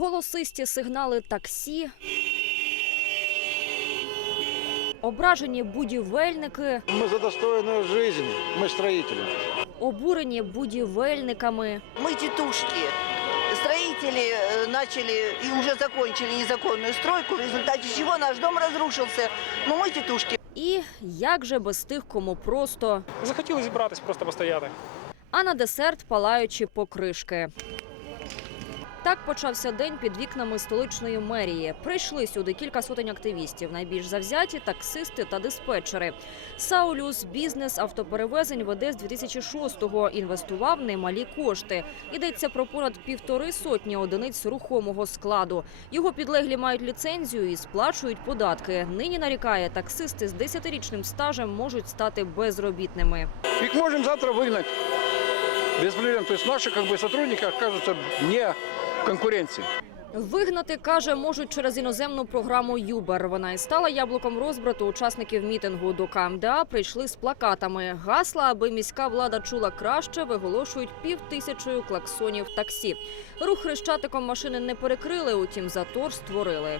Голосисті сигнали таксі. Ображені будівельники, Мы за достойную жизнь, мы строители. обурені будівельниками. Мы тетушки. Строители э, начали и уже закончили незаконную стройку, в результате чего наш дом разрушился. Но мы тетушки. І як же без тих, кому просто. Захотіли зібратись, просто постояти. А на десерт палаючі покришки. Так почався день під вікнами столичної мерії. Прийшли сюди кілька сотень активістів. Найбільш завзяті таксисти та диспетчери. Саулюс бізнес автоперевезень веде з 2006-го. Інвестував немалі кошти. Йдеться про понад півтори сотні одиниць рухомого складу. Його підлеглі мають ліцензію і сплачують податки. Нині нарікає, таксисти з 10-річним стажем можуть стати безробітними. Их можем завтра выгнать. Без проблем. То есть наши как бы, сотрудники окажутся не в конкуренции. Вигнати каже, можуть через іноземну програму Юбер. Вона і стала яблуком розбрату учасників мітингу до КМДА. Прийшли з плакатами. Гасла, аби міська влада чула краще, виголошують півтисячою клаксонів таксі. Рух хрещатиком машини не перекрили, утім затор створили.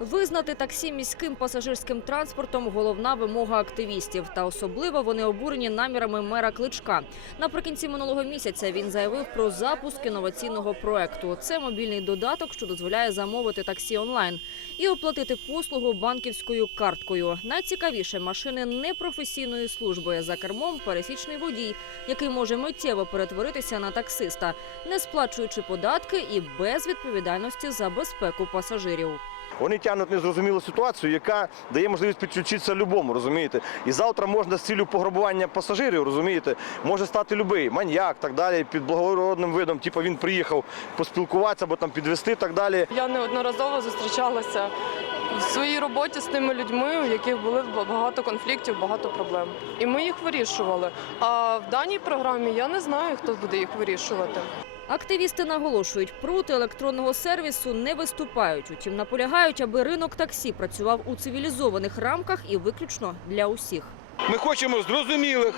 Визнати таксі міським пасажирським транспортом головна вимога активістів. Та особливо вони обурені намірами мера Кличка. Наприкінці минулого місяця він заявив про запуск інноваційного проекту. Це мобільний додаток, що дозволяє замовити таксі онлайн і оплатити послугу банківською карткою. Найцікавіше машини непрофесійної служби за кермом пересічний водій, який може миттєво перетворитися на таксиста, не сплачуючи податки і без відповідальності за безпеку пасажирів. Вони тягнуть незрозумілу ситуацію, яка дає можливість підключитися любому, розумієте? І завтра можна з цілею пограбування пасажирів, розумієте, може стати любий маньяк, так далі, під благородним видом, типу він приїхав поспілкуватися або там підвести, так далі. Я неодноразово зустрічалася в своїй роботі з тими людьми, у яких були багато конфліктів, багато проблем. І ми їх вирішували. А в даній програмі я не знаю, хто буде їх вирішувати. Активісти наголошують, проти електронного сервісу не виступають. Утім, наполягають, аби ринок таксі працював у цивілізованих рамках і виключно для усіх. Ми хочемо зрозумілих,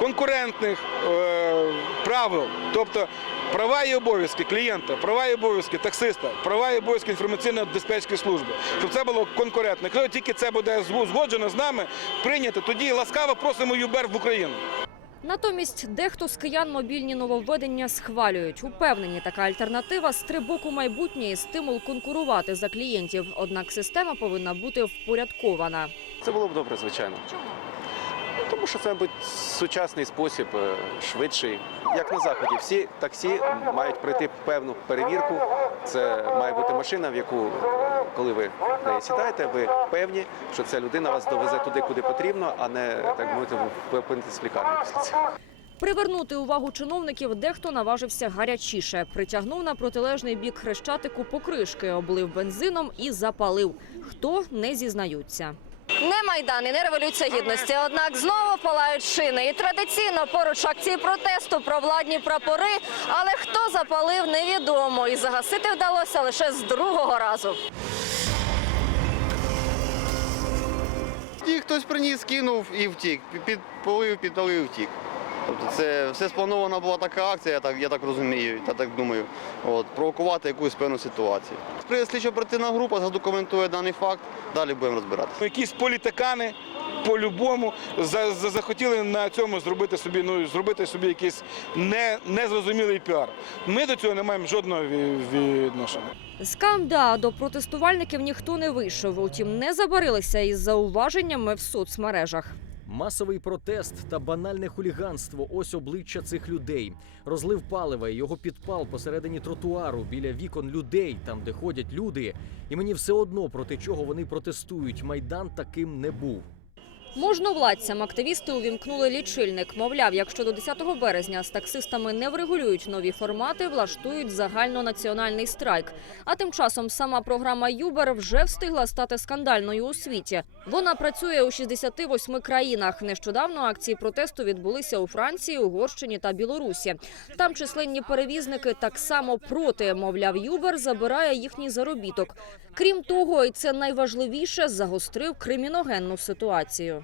конкурентних е, правил, тобто права і обов'язки клієнта, права і обов'язки таксиста, права і обов'язки інформаційно-диспетчерської служби, щоб це було конкурентно. Коли тільки це буде узгоджено з нами, прийнято, тоді ласкаво просимо Юбер в Україну. Натомість дехто з киян мобільні нововведення схвалюють. Упевнені, така альтернатива стрибок у майбутнє і стимул конкурувати за клієнтів. Однак система повинна бути впорядкована. Це було б добре, звичайно. Чому? Тому що це, мабуть, сучасний спосіб, е, швидший. Як на заході, всі таксі мають пройти певну перевірку. Це має бути машина, в яку, коли ви неї сідаєте, ви певні, що ця людина вас довезе туди, куди потрібно, а не так мовити, ви опинитесь в лікарні після цього. Привернути увагу чиновників дехто наважився гарячіше. Притягнув на протилежний бік хрещатику покришки, облив бензином і запалив. Хто не зізнаються. Не майдан і не революція гідності. Однак знову палають шини. І традиційно поруч акції протесту про владні прапори. Але хто запалив, невідомо. І загасити вдалося лише з другого разу. Ті хтось приніс, кинув і втік. Підпалив, і втік. Тобто це все спланована була така акція, я так, я так розумію, я так думаю, от, провокувати якусь певну ситуацію. Прийде слідчо оперативна група, задокументує даний факт, далі будемо розбиратися. Якісь політикани по-любому за, за- захотіли на цьому зробити собі, ну, зробити собі якийсь не, незрозумілий піар. Ми до цього не маємо жодного ві- відношення. З КМДА до протестувальників ніхто не вийшов. Утім, не забарилися із зауваженнями в соцмережах. Масовий протест та банальне хуліганство ось обличчя цих людей. Розлив палива і його підпал посередині тротуару біля вікон людей, там де ходять люди. І мені все одно проти чого вони протестують. Майдан таким не був. Можновладцям активісти увімкнули лічильник. Мовляв, якщо до 10 березня з таксистами не врегулюють нові формати, влаштують загальнонаціональний страйк. А тим часом сама програма Юбер вже встигла стати скандальною у світі. Вона працює у 68 країнах. Нещодавно акції протесту відбулися у Франції, Угорщині та Білорусі. Там численні перевізники так само проти. Мовляв, Юбер забирає їхній заробіток. Крім того, і це найважливіше, загострив криміногенну ситуацію.